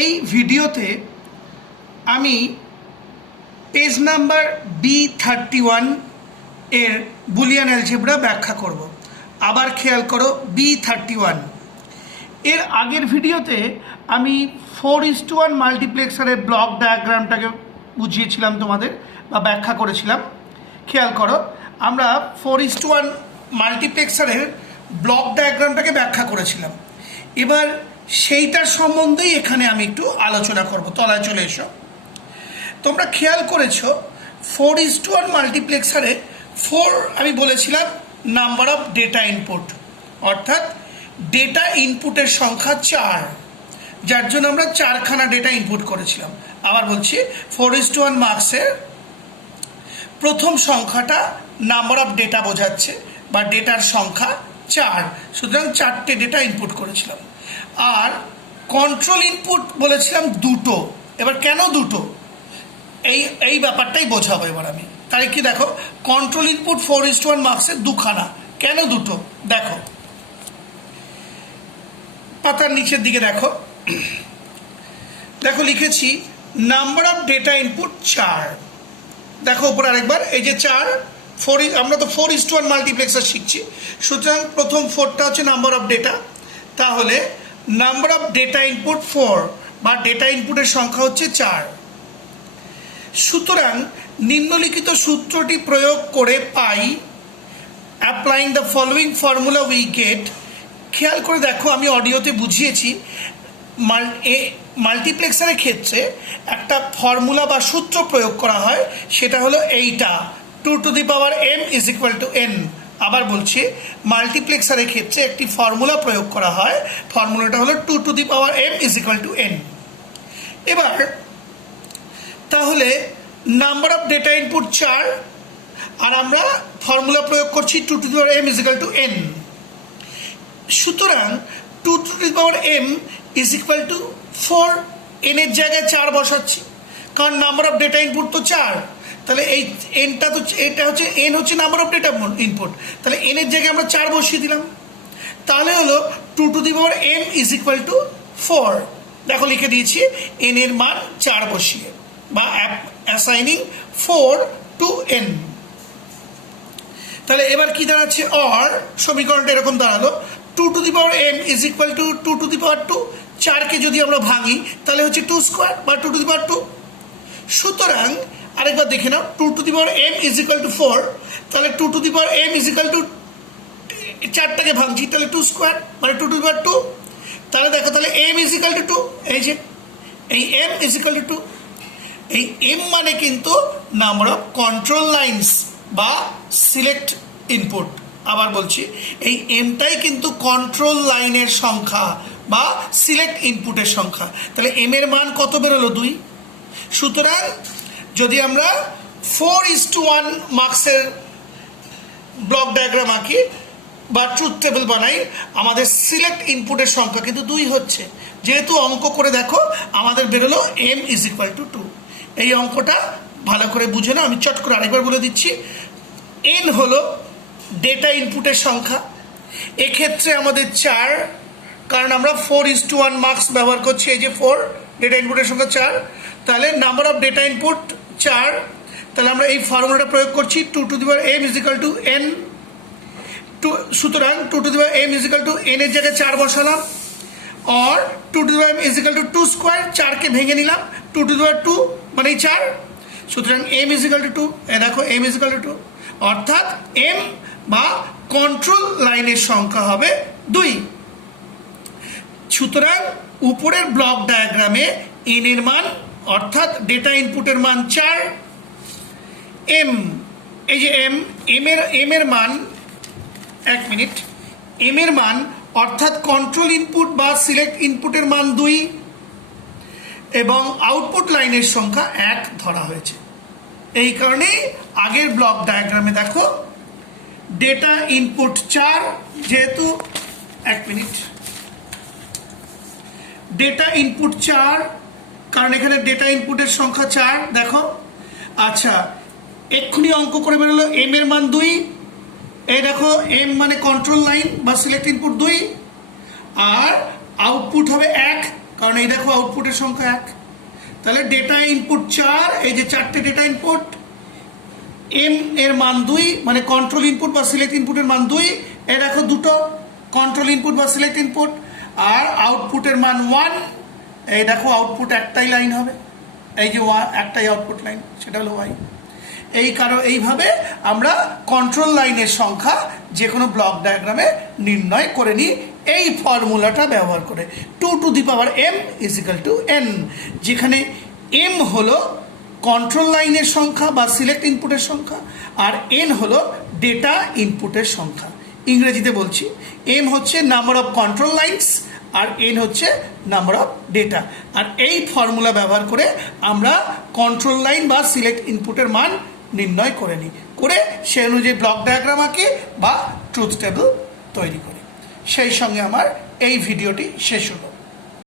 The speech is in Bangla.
এই ভিডিওতে আমি পেজ নাম্বার B31 এর বুলিয়ান অ্যালজেব্রা ব্যাখ্যা করব। আবার খেয়াল করো B31। এর আগের ভিডিওতে আমি 4:1 মাল্টিপ্লেক্সারের ব্লক ডায়াগ্রামটাকে বুঝিয়েছিলাম তোমাদের বা ব্যাখ্যা করেছিলাম। খেয়াল করো, আমরা 4:1 মাল্টিপ্লেক্সারের ব্লক ডায়াগ্রামটাকে ব্যাখ্যা করেছিলাম। এবার সেইটার সম্বন্ধেই এখানে আমি একটু আলোচনা করব। তলায় চলে এসো। তোমরা খেয়াল করেছো 4:1 মাল্টিপ্লেক্সারে 4 আমি বলেছিলাম নাম্বার অফ ডেটা ইনপুট, অর্থাৎ ডেটা ইনপুটের সংখ্যা 4, যার জন্য আমরা 4খানা ডেটা ইনপুট করেছিলাম। আবার বলছি 4:1 মার্কসের প্রথম সংখ্যাটা নাম্বার অফ ডেটা বোঝাচ্ছে বা ডেটার সংখ্যা 4, সুতরাং 4টে ডেটা ইনপুট করেছিলাম। আর কন্ট্রোল ইনপুট বলেছিলাম 2টো। এবার কেন 2টো, এই ব্যাপারটাই বোঝাবো এবার আমি। তাই কি দেখো, কন্ট্রোল ইনপুট 4:1 মার্কসের 2খানা, কেন 2টো দেখো। পাতার নিচের দিকে দেখো, দেখো লিখেছি নাম্বার অফ ডেটা ইনপুট 4। দেখো উপরে আরেকবার, এই যে 4, আমরা তো 4:1 মাল্টিপ্লেক্সার শিখছি, সুতরাং প্রথম 4টা হচ্ছে নাম্বার অফ ডেটা। তাহলে নাম্বার অফ ডেটা ইনপুট 4 বা ডেটা ইনপুটের সংখ্যা হচ্ছে 4। সুতরাং নিম্নলিখিত সূত্রটি প্রয়োগ করে পাই, applying the following formula we get. খেয়াল করে দেখো, আমি অডিওতে বুঝিয়েছি মাল্টিপ্লেক্সারের ক্ষেত্রে একটা ফর্মুলা বা সূত্র প্রয়োগ করা হয়, সেটা হলো এইটা, 2m = n। আবার বলছি, মাল্টিপ্লেক্সারের ক্ষেত্রে একটি ফর্মুলা প্রয়োগ করা হয়, ফর্মুলাটা হলো 2m = n। এবার তাহলে নাম্বার অফ ডেটা ইনপুট 4 আর আমরা ফর্মুলা প্রয়োগ করছি 2m = n। সুতরাং 2m = 4, n এর জায়গায় 4 বসাচ্ছি, কারণ নাম্বার অফ ডেটা ইনপুট তো 4। তাহলে এই এনটা তো, এটা হচ্ছে n হচ্ছে নাম্বার অফ ডেটা ইনপুট, তাহলে n এর জায়গায় আমরা 4 বসিয়ে দিলাম। তাহলে হলো 2m = 4। দেখো লিখে দিয়েছি n এর মান 4 বসিয়ে, বা অ্যাসাইনিং 4 to n। তাহলে এবার কি দাঁড়াচ্ছে, অর সমীকরণটা এরকম দাঁড়ালো, 2m = 2 4কে যদি আমরা ভাঙি তাহলে হচ্ছে 2² বা 2²। সুতরাং আরেকবার দেখে নাও, 2m = 4, তাহলে 2m = 4টাকে ভাঙছি, তাহলে 2² মানে 2²। তাহলে দেখো, তাহলে m = 2, এই যে এই m = 2। এই m মানে কিন্তু নাম্বার অফ কন্ট্রোল লাইনস বা সিলেক্ট ইনপুট। আবার বলছি, এই এমটাই কিন্তু কন্ট্রোল লাইনের সংখ্যা বা সিলেক্ট ইনপুটের সংখ্যা। তাহলে এম এর মান কত বেরোলো, 2। সুতরাং যদি আমরা 4:1 মার্কসের ব্লক ডায়াগ্রাম আঁকি বা ট্রুথ টেবিল বানাই, আমাদের সিলেক্ট ইনপুটের সংখ্যা কিন্তু 2 হচ্ছে। যেহেতু অঙ্ক করে দেখো আমাদের বেরোলো m = 2। এই অঙ্কটা ভালো করে বুঝে নাও, আমি চট করে আরেকবার বলে দিচ্ছি। n হলো ডেটা ইনপুটের সংখ্যা, এক্ষেত্রে আমাদের 4, কারণ আমরা 4:1 মার্কস ব্যবহার করছি। এই যে 4, ডেটা ইনপুটের সংখ্যা 4, তাহলে নাম্বার অফ ডেটা ইনপুট 4। তাহলে আমরা এই ফর্মুলাটা প্রয়োগ করছি, 2m = n। সুতরাং 2m = n এর জায়গায় 4 বসালাম, আর 2m = 2², 4কে ভেঙে নিলাম, 2² মানে 4। সুতরাং m = 2। এ দেখো m = 2, অর্থাৎ m বা কন্ট্রোল লাইনের সংখ্যা হবে 2। সুতরাং উপরের ব্লক ডায়াগ্রামে n এর মান, অর্থাৎ ডেটা ইনপুটের মান 4, m, এই যে m এর মান, 1 মিনিট, m এর মান অর্থাৎ কন্ট্রোল ইনপুট বা সিলেক্ট ইনপুটের মান 2 এবং আউটপুট লাইনের সংখ্যা 1 ধরা হয়েছে। এই কারণে আগের ব্লক ডায়াগ্রামে দেখো ডেটা ইনপুট 4, যেহেতু 1 মিনিট, ডেটা ইনপুট 4, কারণ এখানে ডেটা ইনপুটের সংখ্যা 4। দেখো, আচ্ছা, এক্ষুনি অঙ্ক করে বেরোলো m এর মান 2। এই দেখো m মানে কন্ট্রোল লাইন বা সিলেক্ট ইনপুট 2, আর আউটপুট হবে 1, কারণ কারণ এই দেখো আউটপুটের সংখ্যা 1। তাহলে ডেটা ইনপুট 4, এই যে 4টে ডেটা ইনপুট, এম এর মান 2, মানে কন্ট্রোল ইনপুট বা সিলেক্ট ইনপুটের মান 2, এই দেখো দুটো কন্ট্রোল ইনপুট বা সিলেক্ট ইনপুট, আর আউটপুটের মান 1, এই দেখো আউটপুট একটাই লাইন হবে, এই যে একটাই আউটপুট লাইন, সেটা হলো ওয়াই। এইভাবে আমরা কন্ট্রোল লাইনের সংখ্যা যে কোনো ব্লক ডায়াগ্রামে নির্ণয় করে নিই এই ফর্মুলাটা ব্যবহার করে। 2m = n, যেখানে m হলো কন্ট্রোল লাইনের সংখ্যা বা সিলেক্ট ইনপুটের সংখ্যা, আর n হলো ডেটা ইনপুটের সংখ্যা। ইংরেজিতে বলছি, m হচ্ছে number of control lines R n হচ্ছে নাম্বার অফ ডেটা। আর এই ফর্মুলা ব্যবহার করে আমরা কন্ট্রোল লাইন বা সিলেক্ট ইনপুটের মান নির্ণয় করে নিই, করে সেই অনুযায়ী ব্লক ডায়াগ্রাম আঁকি বা ট্রুথ টেবিল তৈরি করি। সেই সঙ্গে আমার এই ভিডিওটি শেষ হলো।